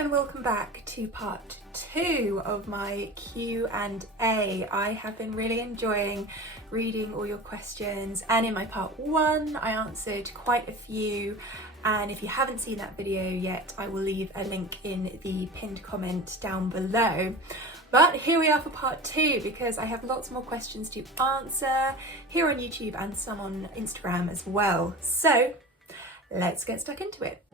and welcome back to part 2 of my Q&A. I have been really enjoying reading all your questions, and in my part 1 I answered quite a few, and if you haven't seen that video yet I will leave a link in the pinned comment down below. But here we are for part 2 because I have lots more questions to answer here on YouTube and some on Instagram as well. So let's get stuck into it.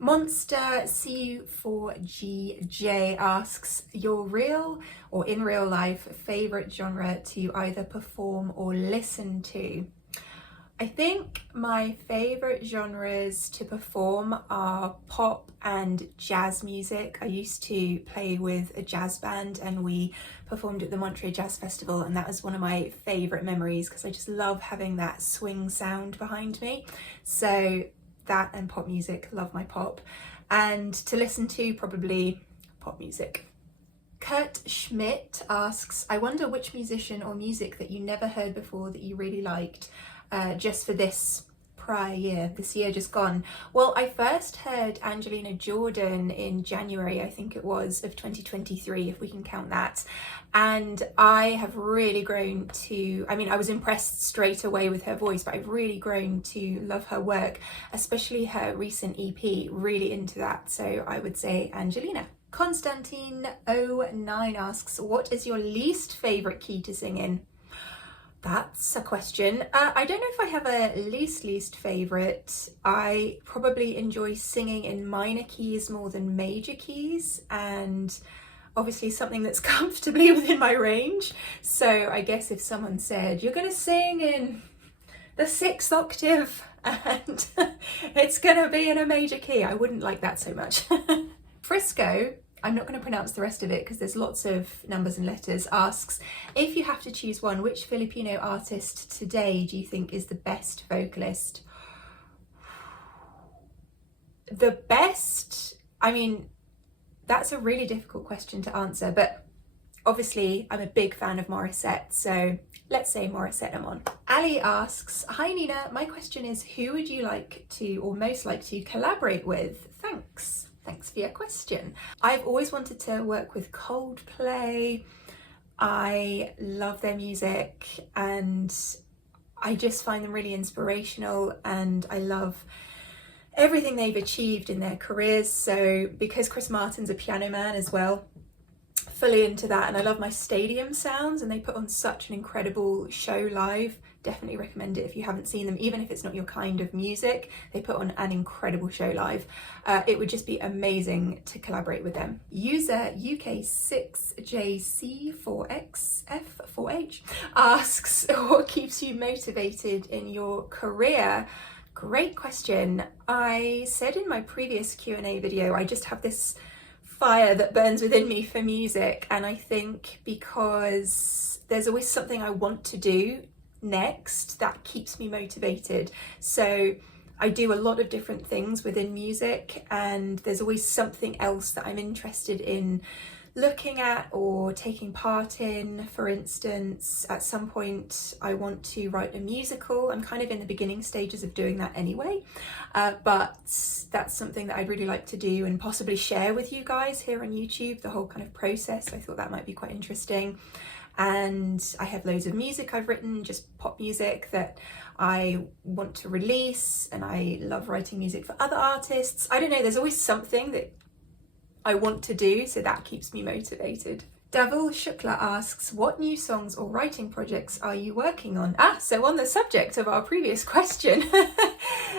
Monster CU4GJ asks, your real or in real life favourite genre to either perform or listen to? I think my favourite genres to perform are pop and jazz music. I used to play with a jazz band and we performed at the Montreux Jazz Festival, and that was one of my favourite memories because I just love having that swing sound behind me. So that and pop music, love my pop. And to listen to, probably pop music. Kurt Schmidt asks, I wonder which musician or music that you never heard before that you really liked just for this prior year, this year just gone. Well, I first heard Angelina Jordan in January, I think it was, of 2023, if we can count that. And I have really grown to, I was impressed straight away with her voice, but I've really grown to love her work, especially her recent EP, really into that. So I would say Angelina. Constantine09 asks, what is your least favourite key to sing in? That's a question. I don't know if I have a least favourite. I probably enjoy singing in minor keys more than major keys, and obviously something that's comfortably within my range. So I guess if someone said, you're going to sing in the 6th octave and it's going to be in a major key, I wouldn't like that so much. Frisco, I'm not going to pronounce the rest of it because there's lots of numbers and letters, asks, if you have to choose one, which Filipino artist today do you think is the best vocalist? The best, that's a really difficult question to answer, but obviously I'm a big fan of Morissette, so let's say Morissette Amon. Ali asks, hi Nina, my question is, who would you like to or most like to collaborate with? Thanks for your question. I've always wanted to work with Coldplay. I love their music and I just find them really inspirational, and I love everything they've achieved in their careers. So because Chris Martin's a piano man as well, fully into that, and I love my stadium sounds, and they put on such an incredible show live. Definitely recommend it if you haven't seen them, even if it's not your kind of music. They put on an incredible show live. It would just be amazing to collaborate with them. User UK6JC4XF4H asks, what keeps you motivated in your career? Great question. I said in my previous Q&A video, I just have this fire that burns within me for music, and I think because there's always something I want to do next that keeps me motivated. So I do a lot of different things within music, and there's always something else that I'm interested in looking at or taking part in. For instance, at some point I want to write a musical. I'm kind of in the beginning stages of doing that anyway, but that's something that I'd really like to do and possibly share with you guys here on YouTube, the whole kind of process. I thought that might be quite interesting. And I have loads of music I've written, just pop music, that I want to release, and I love writing music for other artists. I don't know, there's always something that I want to do, so that keeps me motivated. Davul Shukla asks, what new songs or writing projects are you working on? So on the subject of our previous question,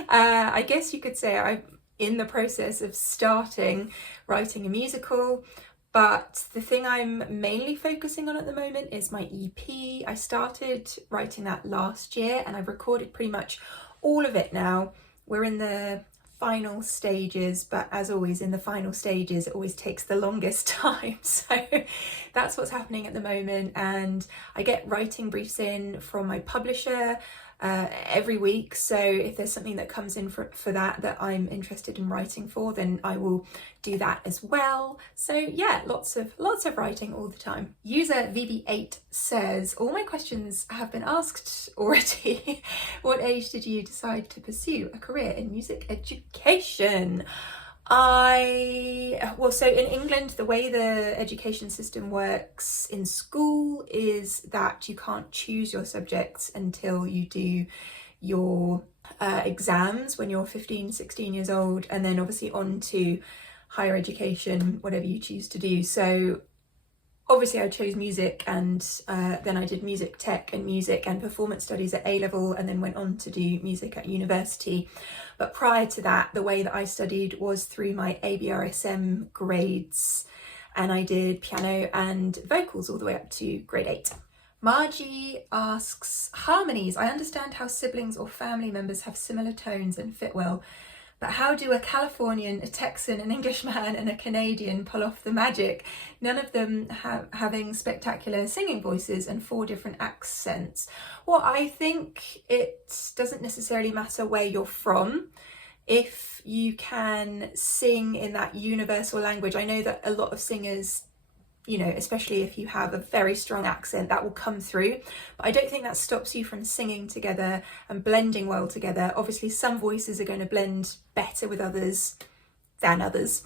I guess you could say I'm in the process of starting writing a musical. But the thing I'm mainly focusing on at the moment is my EP. I started writing that last year and I've recorded pretty much all of it now. We're in the final stages, but as always in the final stages it always takes the longest time. So that's what's happening at the moment, and I get writing briefs in from my publisher every week. So if there's something that comes in for that I'm interested in writing for, then I will do that as well. So yeah, lots of writing all the time. User VB8 says, all my questions have been asked already. What age did you decide to pursue a career in music education? So in England, the way the education system works in school is that you can't choose your subjects until you do your exams when you're 15, 16 years old, and then obviously on to higher education, whatever you choose to do. So obviously I chose music, and then I did music tech and music and performance studies at A-level, and then went on to do music at university. But prior to that, the way that I studied was through my ABRSM grades, and I did piano and vocals all the way up to grade 8. Margie asks, harmonies. I understand how siblings or family members have similar tones and fit well, but how do a Californian, a Texan, an Englishman and a Canadian pull off the magic? None of them having spectacular singing voices and 4 different accents. Well, I think it doesn't necessarily matter where you're from. If you can sing in that universal language, I know that a lot of singers, you know, especially if you have a very strong accent, that will come through. But I don't think that stops you from singing together and blending well together. Obviously, some voices are going to blend better with others than others.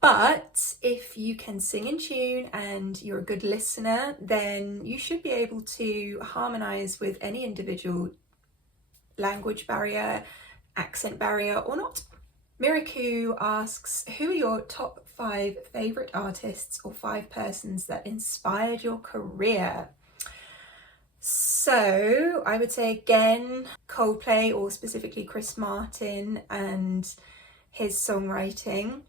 But if you can sing in tune and you're a good listener, then you should be able to harmonise with any individual language barrier, accent barrier or not. Miraku asks, who are your top 5 favourite artists or 5 persons that inspired your career? So I would say again, Coldplay, or specifically Chris Martin and his songwriting.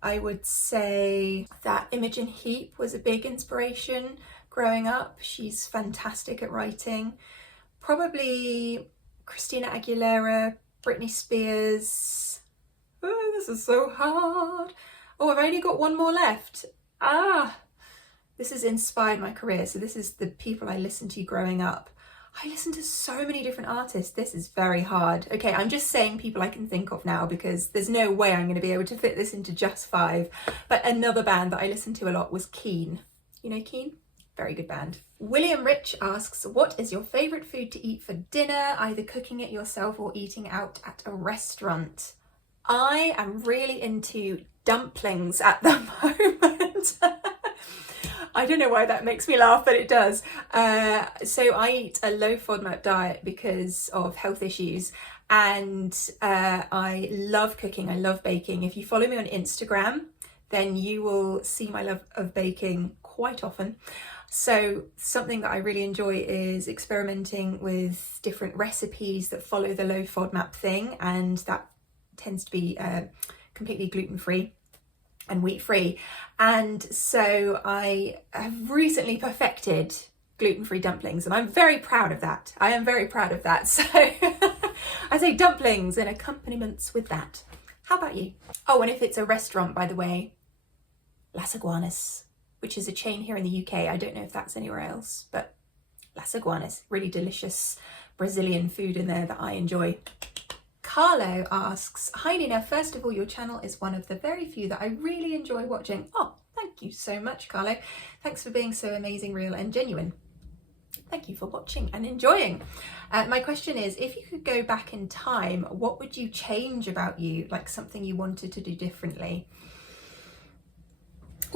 I would say that Imogen Heap was a big inspiration growing up. She's fantastic at writing. Probably Christina Aguilera, Britney Spears. Oh, this is so hard. Oh, I've only got one more left. This has inspired my career. So this is the people I listened to growing up. I listened to so many different artists. This is very hard. Okay, I'm just saying people I can think of now because there's no way I'm going to be able to fit this into just 5. But another band that I listened to a lot was Keane. You know Keane? Very good band. William Rich asks, what is your favourite food to eat for dinner, either cooking it yourself or eating out at a restaurant? I am really into dumplings at the moment. I don't know why that makes me laugh, but it does. So I eat a low FODMAP diet because of health issues, and I love cooking, I love baking. If you follow me on Instagram, then you will see my love of baking quite often. So something that I really enjoy is experimenting with different recipes that follow the low FODMAP thing, and that tends to be completely gluten-free and wheat-free. And so I have recently perfected gluten-free dumplings, and I'm very proud of that. I am very proud of that. So I say dumplings and accompaniments with that. How about you? Oh, and if it's a restaurant, by the way, Las Iguanas, which is a chain here in the UK. I don't know if that's anywhere else, but Las Iguanas, really delicious Brazilian food in there that I enjoy. Carlo asks, hi Nina, first of all, your channel is one of the very few that I really enjoy watching. Oh, thank you so much, Carlo. Thanks for being so amazing, real and genuine. Thank you for watching and enjoying. My question is, if you could go back in time, what would you change about you? Like something you wanted to do differently?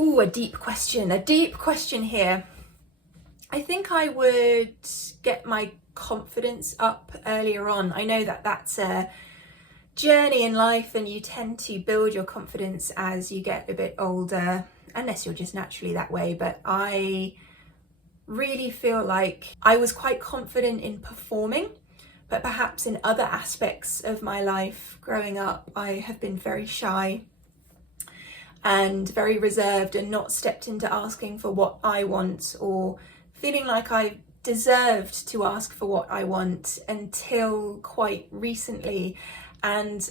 Ooh, a deep question here. I think I would get my confidence up earlier on. I know that that's a journey in life, and you tend to build your confidence as you get a bit older, unless you're just naturally that way. But I really feel like I was quite confident in performing, but perhaps in other aspects of my life growing up, I have been very shy and very reserved and not stepped into asking for what I want, or feeling like I deserved to ask for what I want until quite recently. And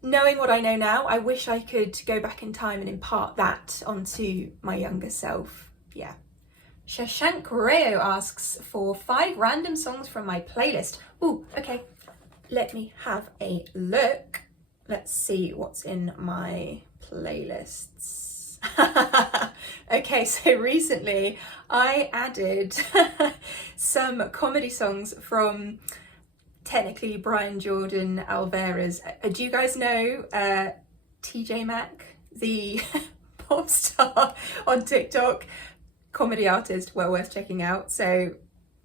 knowing what I know now, I wish I could go back in time and impart that onto my younger self. Yeah, Shashank Reo asks for 5 random songs from my playlist. Ooh, okay. Let me have a look. Let's see what's in my playlists. Okay, so recently I added some comedy songs from technically Brian Jordan Alvarez. Do you guys know TJ Mac, the pop star on TikTok? Comedy artist, well worth checking out. So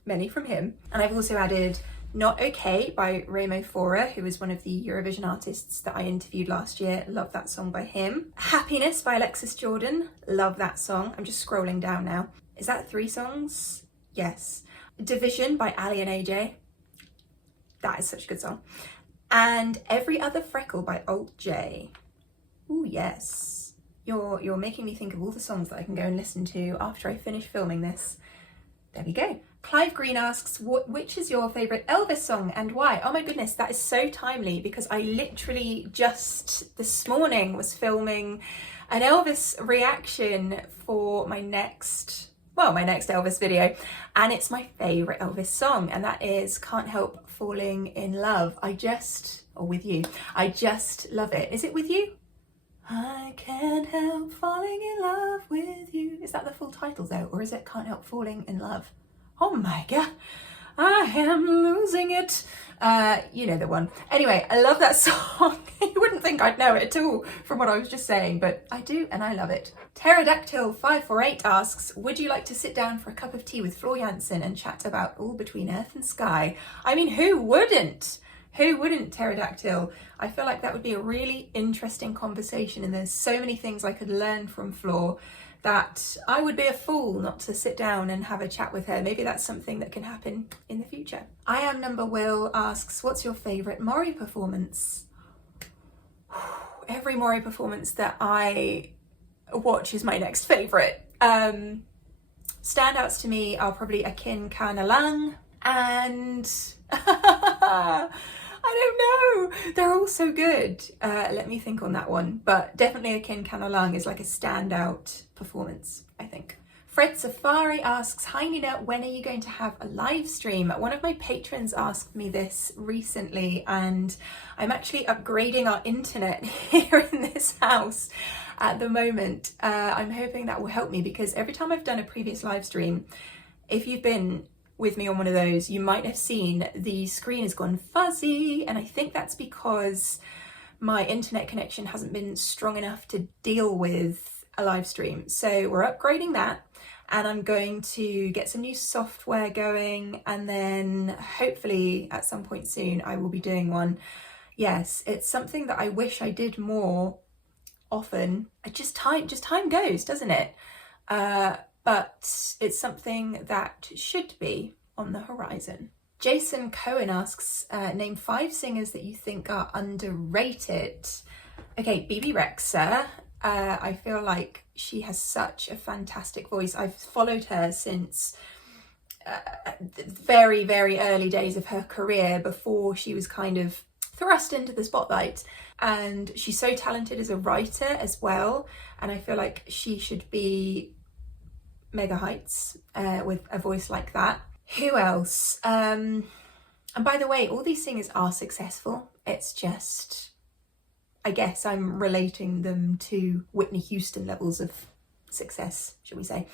many from him. And I've also added Not Okay by Remo Fora, who is one of the Eurovision artists that I interviewed last year. Love that song by him. Happiness by Alexis Jordan. Love that song. I'm just scrolling down now. Is that 3 songs? Yes. Division by Ali and AJ. That is such a good song. And Every Other Freckle by Alt J. Ooh, yes. You're making me think of all the songs that I can go and listen to after I finish filming this. There we go. Clive Green asks, which is your favourite Elvis song and why? Oh my goodness, that is so timely because I literally just this morning was filming an Elvis reaction for my next Elvis video, and it's my favourite Elvis song, and that is Can't Help Falling in Love. I just love it. Is it With You? I can't help falling in love with you. Is that the full title though, or is it Can't Help Falling in Love? Oh my god, I am losing it. You know the one. Anyway, I love that song. You wouldn't think I'd know it at all from what I was just saying, but I do, and I love it. Pterodactyl548 asks, would you like to sit down for a cup of tea with Floor Jansen and chat about All Between Earth and Sky? I mean, who wouldn't? Who wouldn't, Pterodactyl? I feel like that would be a really interesting conversation, and there's so many things I could learn from Floor that I would be a fool not to sit down and have a chat with her. Maybe that's something that can happen in the future. I Am Number Will asks, what's your favourite Maury performance? Every Maury performance that I watch is my next favourite. Standouts to me are probably Akin Kana Lang and I don't know. They're all so good. Let me think on that one. But definitely Akin Kana Lang is like a standout performance, I think. Fred Safari asks, hi Nina, when are you going to have a live stream? One of my patrons asked me this recently, and I'm actually upgrading our internet here in this house at the moment. I'm hoping that will help me, because every time I've done a previous live stream, if you've been with me on one of those, you might have seen the screen has gone fuzzy, and I think that's because my internet connection hasn't been strong enough to deal with a live stream. So we're upgrading that, and I'm going to get some new software going, and then hopefully at some point soon I will be doing one. Yes, it's something that I wish I did more often. Time goes, doesn't it? But it's something that should be on the horizon. Jason Cohen asks, name 5 singers that you think are underrated. Okay, BB Rexha. I feel like she has such a fantastic voice. I've followed her since the very, very early days of her career, before she was kind of thrust into the spotlight. And she's so talented as a writer as well. And I feel like she should be mega heights with a voice like that. Who else? And by the way, all these singers are successful. It's just, I guess I'm relating them to Whitney Houston levels of success, shall we say.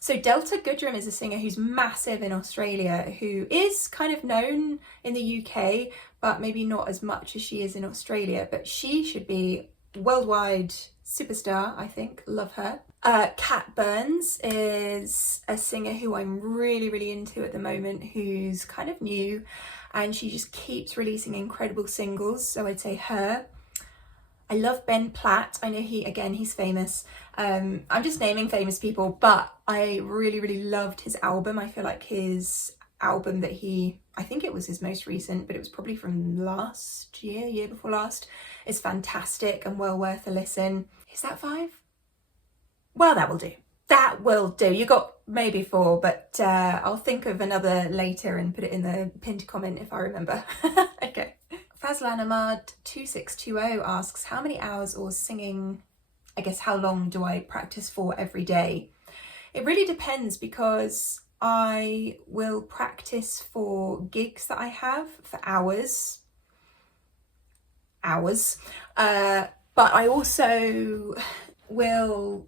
So Delta Goodrem is a singer who's massive in Australia, who is kind of known in the UK, but maybe not as much as she is in Australia. But she should be worldwide superstar, I think. Love her. Kat Burns is a singer who I'm really, really into at the moment, who's kind of new, and she just keeps releasing incredible singles, so I'd say her. I love Ben Platt. I know he's famous. I'm just naming famous people, but I really, really loved his album. I feel like his album that I think it was his most recent, but it was probably from last year before last, is fantastic and well worth a listen. Is that 5? Well, that will do. That will do. You got maybe 4, but I'll think of another later and put it in the pinned comment if I remember. Okay. Fazlan Ahmad 2620 asks, how many hours or singing, I guess how long do I practice for every day? It really depends, because I will practice for gigs that I have for hours, but I also will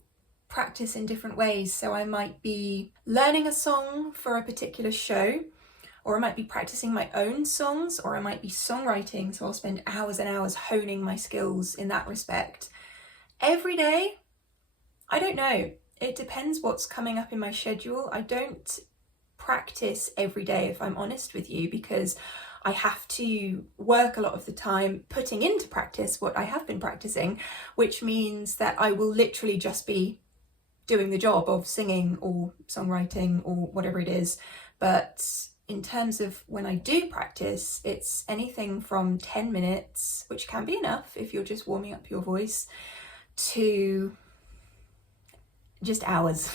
practice in different ways. So I might be learning a song for a particular show, or I might be practicing my own songs, or I might be songwriting, so I'll spend hours and hours honing my skills in that respect. Every day, I don't know. It depends what's coming up in my schedule. I don't practice every day, if I'm honest with you, because I have to work a lot of the time putting into practice what I have been practicing, which means that I will literally just be doing the job of singing or songwriting or whatever it is. But in terms of when I do practice, it's anything from 10 minutes, which can be enough if you're just warming up your voice, to just hours,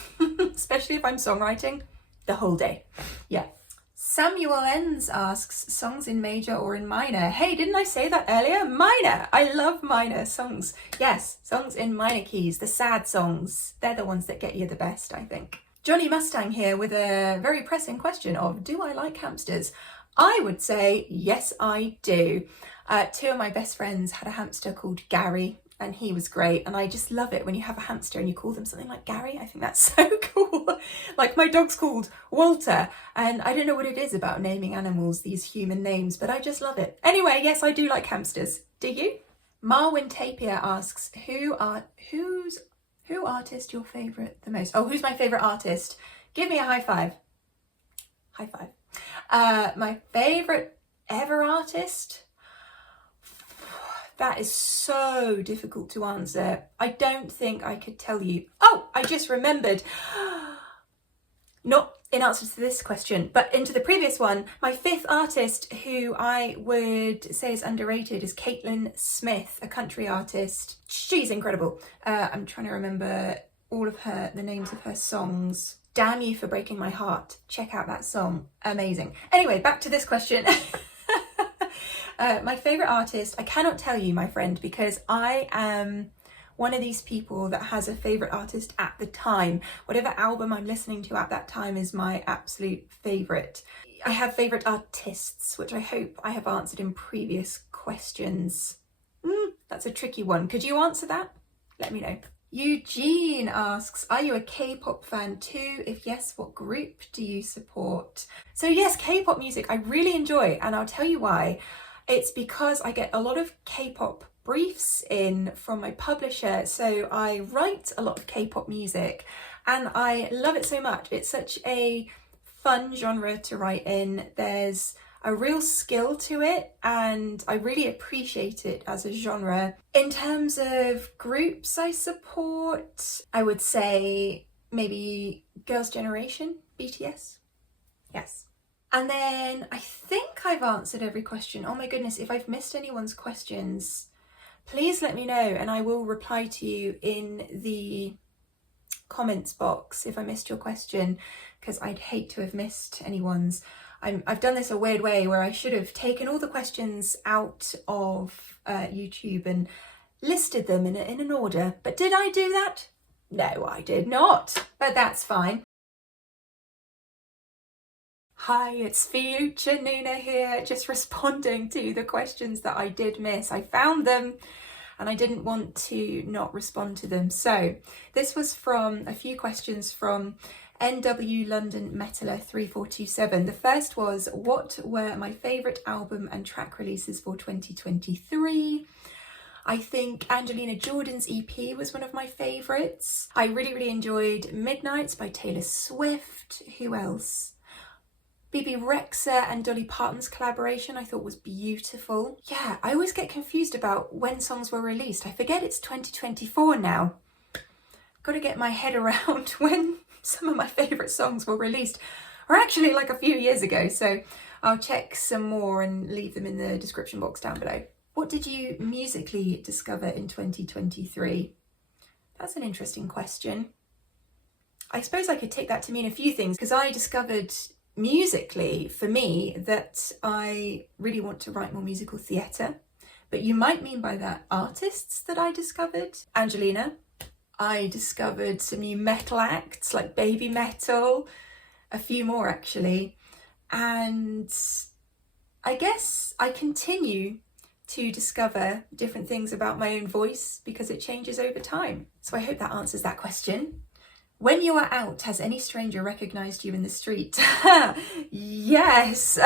especially if I'm songwriting, the whole day. Yeah. Samuel Enns asks, songs in major or in minor? Hey, didn't I say that earlier? Minor! I love minor songs. Yes, songs in minor keys, the sad songs. They're the ones that get you the best, I think. Johnny Mustang here with a very pressing question of, do I like hamsters? I would say, yes, I do. Two of my best friends had a hamster called Gary, and he was great. And I just love it when you have a hamster and you call them something like Gary. I think that's so cool. Like my dog's called Walter, and I don't know what it is about naming animals these human names, but I just love it. Anyway, yes, I do like hamsters. Do you? Marwin Tapir asks, who artist your favourite the most? Oh, who's my favourite artist? Give me a high five. High five. My favourite ever artist? That is so difficult to answer. I don't think I could tell you. Oh, I just remembered. Not in answer to this question, but into the previous one. My fifth artist who I would say is underrated is Caitlin Smith, a country artist. She's incredible. I'm trying to remember all of the names of her songs. Damn You for Breaking My Heart. Check out that song. Amazing. Anyway, back to this question. My favourite artist, I cannot tell you, my friend, because I am one of these people that has a favourite artist at the time. Whatever album I'm listening to at that time is my absolute favourite. I have favourite artists, which I hope I have answered in previous questions. That's a tricky one. Could you answer that? Let me know. Eugene asks, are you a K-pop fan too? If yes, what group do you support? So yes, K-pop music I really enjoy, and I'll tell you why. It's because I get a lot of K-pop briefs in from my publisher, so I write a lot of K-pop music and I love it so much. It's such a fun genre to write in. There's a real skill to it and I really appreciate it as a genre. In terms of groups I support, I would say maybe Girls' Generation, BTS. Yes. And then I think I've answered every question. Oh my goodness, if I've missed anyone's questions, please let me know and I will reply to you in the comments box if I missed your question, because I'd hate to have missed anyone's. I've done this a weird way where I should have taken all the questions out of YouTube and listed them in an order, but did I do that? No, I did not, but that's fine. Hi, it's Future Nuna here, just responding to the questions that I did miss. I found them and I didn't want to not respond to them. So this was from a few questions from NW London Metaler 3427. The first was, what were my favourite album and track releases for 2023? I think Angelina Jordan's EP was one of my favourites. I really enjoyed Midnights by Taylor Swift. Who else? Bebe Rexha and Dolly Parton's collaboration I thought was beautiful. Yeah, I always get confused about when songs were released. I forget it's 2024 now. Got to get my head around when some of my favourite songs were released, or actually like a few years ago, so I'll check some more and leave them in the description box down below. What did you musically discover in 2023? That's an interesting question. I suppose I could take that to mean a few things, because I discovered musically, for me, that I really want to write more musical theatre, but you might mean by that artists that I discovered. Angelina, I discovered some new metal acts like baby metal, a few more actually, and I guess I continue to discover different things about my own voice because it changes over time. So I hope that answers that question. When you are out, has any stranger recognised you in the street? Yes,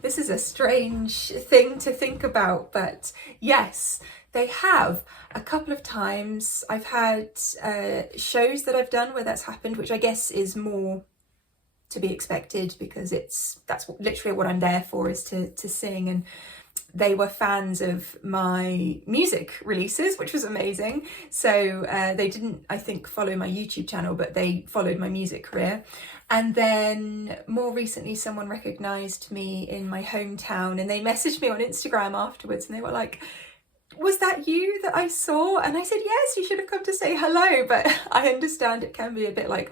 this is a strange thing to think about, but yes, they have. A couple of times I've had shows that I've done where that's happened, which I guess is more to be expected because that's literally what I'm there for, is to sing, and they were fans of my music releases, which was amazing. So they didn't, I think, follow my YouTube channel, but they followed my music career. And then more recently, someone recognised me in my hometown and they messaged me on Instagram afterwards and they were like, was that you that I saw? And I said, yes, you should have come to say hello. But I understand it can be a bit like,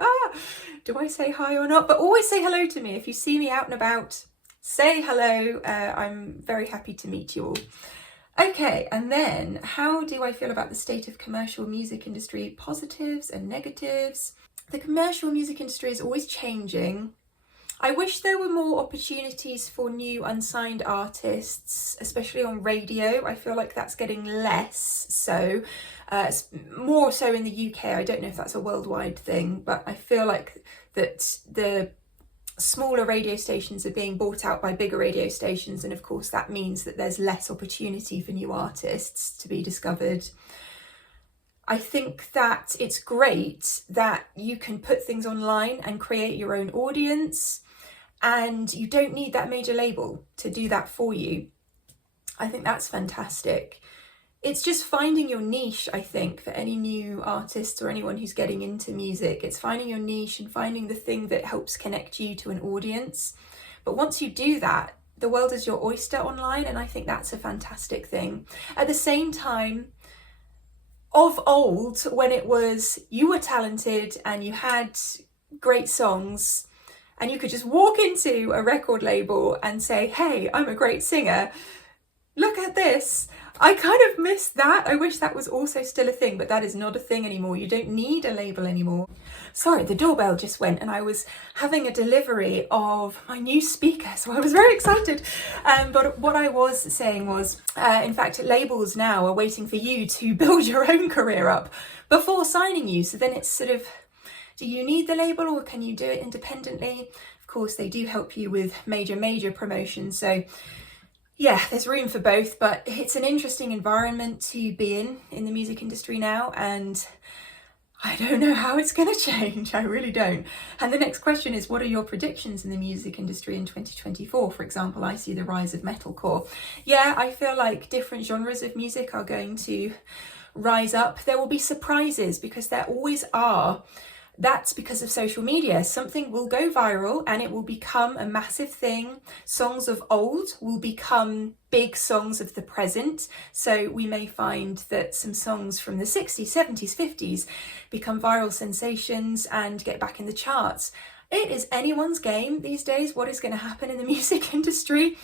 do I say hi or not? But always say hello to me. If you see me out and about, say hello. I'm very happy to meet you all. Okay, and then how do I feel about the state of commercial music industry? Positives and negatives. The commercial music industry is always changing. I wish there were more opportunities for new unsigned artists, especially on radio. I feel like that's getting less so, more so in the UK. I don't know if that's a worldwide thing, but I feel like that the smaller radio stations are being bought out by bigger radio stations, and of course that means that there's less opportunity for new artists to be discovered. I think that it's great that you can put things online and create your own audience, and you don't need that major label to do that for you. I think that's fantastic. It's just finding your niche, I think, for any new artists or anyone who's getting into music. It's finding your niche and finding the thing that helps connect you to an audience. But once you do that, the world is your oyster online, and I think that's a fantastic thing. At the same time, of old, when it was you were talented and you had great songs and you could just walk into a record label and say, hey, I'm a great singer, look at this. I kind of miss that. I wish that was also still a thing, but that is not a thing anymore. You don't need a label anymore. Sorry, the doorbell just went and I was having a delivery of my new speaker, so I was very excited. But what I was saying was, in fact, labels now are waiting for you to build your own career up before signing you. So then it's sort of, do you need the label or can you do it independently? Of course, they do help you with major promotions. So yeah, there's room for both, but it's an interesting environment to be in the music industry now, and I don't know how it's going to change. I really don't. And the next question is, what are your predictions in the music industry in 2024? For example, I see the rise of metalcore. Yeah, I feel like different genres of music are going to rise up. There will be surprises because there always are. That's because of social media. Something will go viral and it will become a massive thing. Songs of old will become big songs of the present. So we may find that some songs from the 60s, 70s, 50s become viral sensations and get back in the charts. It is anyone's game these days what is going to happen in the music industry.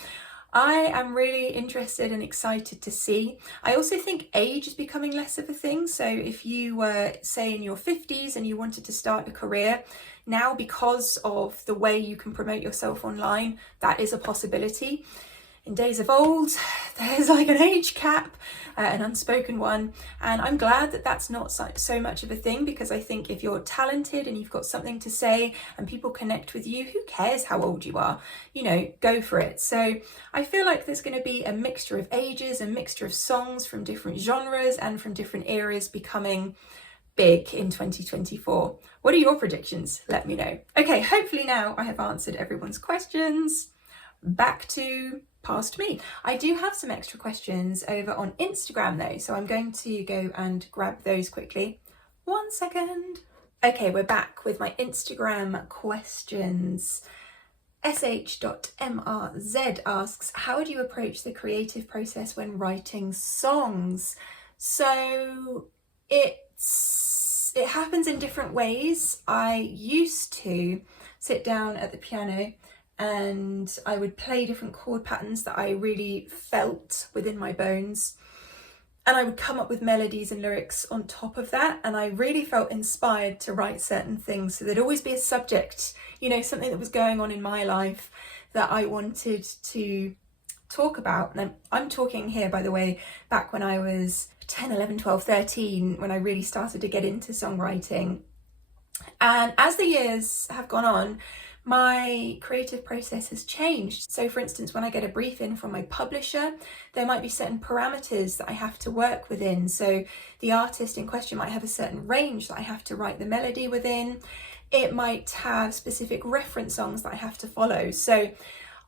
I am really interested and excited to see. I also think age is becoming less of a thing. So if you were, say, in your 50s and you wanted to start a career, now because of the way you can promote yourself online, that is a possibility. In days of old, there's like an age cap, an unspoken one, and I'm glad that that's not so much of a thing, because I think if you're talented and you've got something to say and people connect with you, who cares how old you are? You know, go for it. So I feel like there's going to be a mixture of ages, a mixture of songs from different genres and from different eras becoming big in 2024. What are your predictions? Let me know. Okay, hopefully now I have answered everyone's questions. Back to past me. I do have some extra questions over on Instagram though, so I'm going to go and grab those quickly. 1 second. Okay, we're back with my Instagram questions. sh.mrz asks, how do you approach the creative process when writing songs? So it happens in different ways. I used to sit down at the piano and I would play different chord patterns that I really felt within my bones. and I would come up with melodies and lyrics on top of that, and I really felt inspired to write certain things. So there'd always be a subject, you know, something that was going on in my life that I wanted to talk about. And I'm talking here, by the way, back when I was 10, 11, 12, 13, when I really started to get into songwriting. And as the years have gone on, my creative process has changed. So for instance, when I get a brief in from my publisher, there might be certain parameters that I have to work within. So the artist in question might have a certain range that I have to write the melody within. It might have specific reference songs that I have to follow. So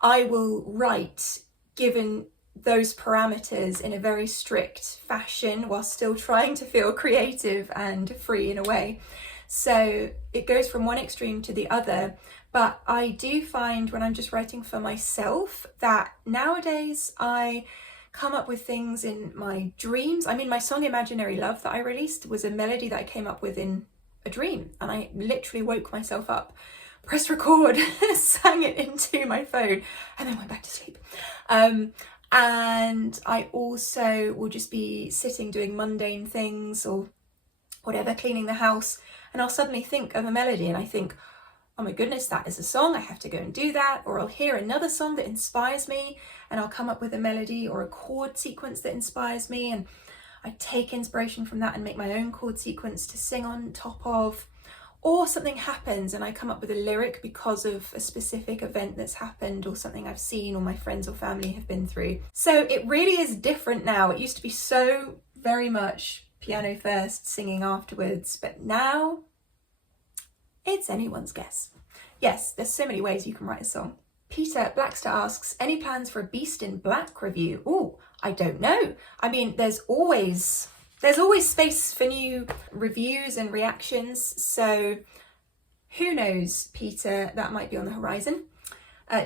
I will write given those parameters in a very strict fashion while still trying to feel creative and free in a way. So it goes from one extreme to the other. But I do find when I'm just writing for myself that nowadays I come up with things in my dreams. I mean, my song Imaginary Love that I released was a melody that I came up with in a dream, and I literally woke myself up, pressed record, sang it into my phone, and then went back to sleep. And I also will just be sitting doing mundane things or whatever, cleaning the house, and I'll suddenly think of a melody and I think, oh my goodness, that is a song, I have to go and do that. Or I'll hear another song that inspires me and I'll come up with a melody or a chord sequence that inspires me, and I take inspiration from that and make my own chord sequence to sing on top of. Or something happens and I come up with a lyric because of a specific event that's happened or something I've seen or my friends or family have been through. So it really is different now. It used to be so very much piano first, singing afterwards, but now it's anyone's guess. Yes, there's so many ways you can write a song. Peter Blackster asks, any plans for a Beast in Black review? Oh, I don't know. I mean, there's always space for new reviews and reactions. So who knows, Peter, that might be on the horizon.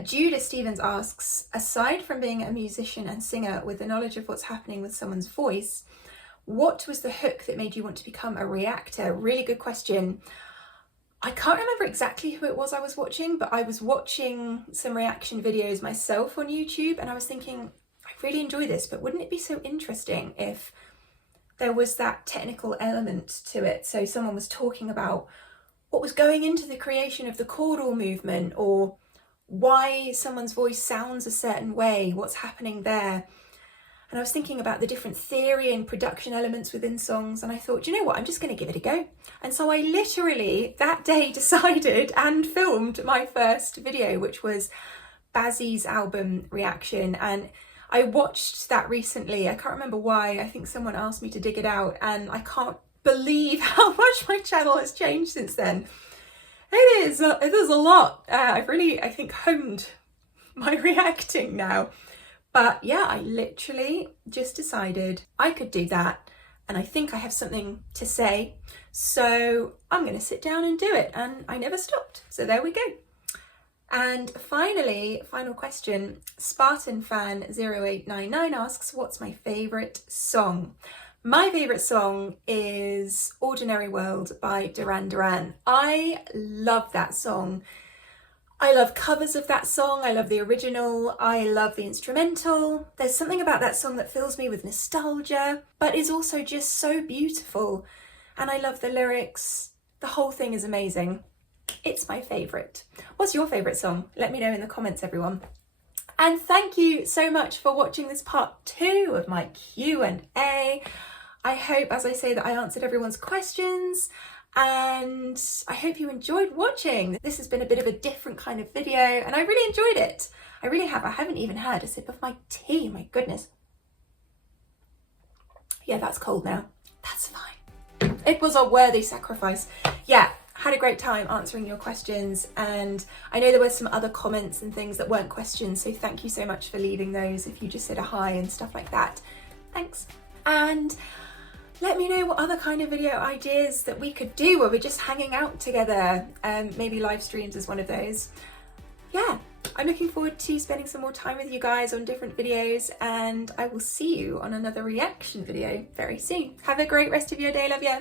Judah Stevens asks, aside from being a musician and singer with the knowledge of what's happening with someone's voice, what was the hook that made you want to become a reactor? Really good question. I can't remember exactly who it was I was watching, but I was watching some reaction videos myself on YouTube and I was thinking, I really enjoy this, but wouldn't it be so interesting if there was that technical element to it? So someone was talking about what was going into the creation of the chordal movement, or why someone's voice sounds a certain way, what's happening there. And I was thinking about the different theory and production elements within songs, and I thought, do you know what, I'm just going to give it a go. And so I literally that day decided and filmed my first video, which was Bazzy's album reaction. And I watched that recently. I can't remember why. I think someone asked me to dig it out, and I can't believe how much my channel has changed since then. It is a lot. I've really, I think, honed my reacting now. But yeah, I literally just decided I could do that, and I think I have something to say, so I'm going to sit down and do it, and I never stopped. So there we go. And finally, final question, Spartan Fan 0899 asks, what's my favourite song? My favourite song is Ordinary World by Duran Duran. I love that song. I love covers of that song, I love the original, I love the instrumental. There's something about that song that fills me with nostalgia, but is also just so beautiful. And I love the lyrics. The whole thing is amazing. It's my favourite. What's your favourite song? Let me know in the comments, everyone. And thank you so much for watching this part 2 of my Q&A. I hope, as I say, that I answered everyone's questions. And I hope you enjoyed watching. This has been a bit of a different kind of video and I really enjoyed it. I really have. I haven't even had a sip of my tea, my goodness. Yeah, that's cold now. That's fine. It was a worthy sacrifice. Yeah, had a great time answering your questions, and I know there were some other comments and things that weren't questions, so thank you so much for leaving those if you just said a hi and stuff like that. Thanks. And let me know what other kind of video ideas that we could do where we're just hanging out together. Maybe live streams is one of those. Yeah, I'm looking forward to spending some more time with you guys on different videos, and I will see you on another reaction video very soon. Have a great rest of your day, love ya.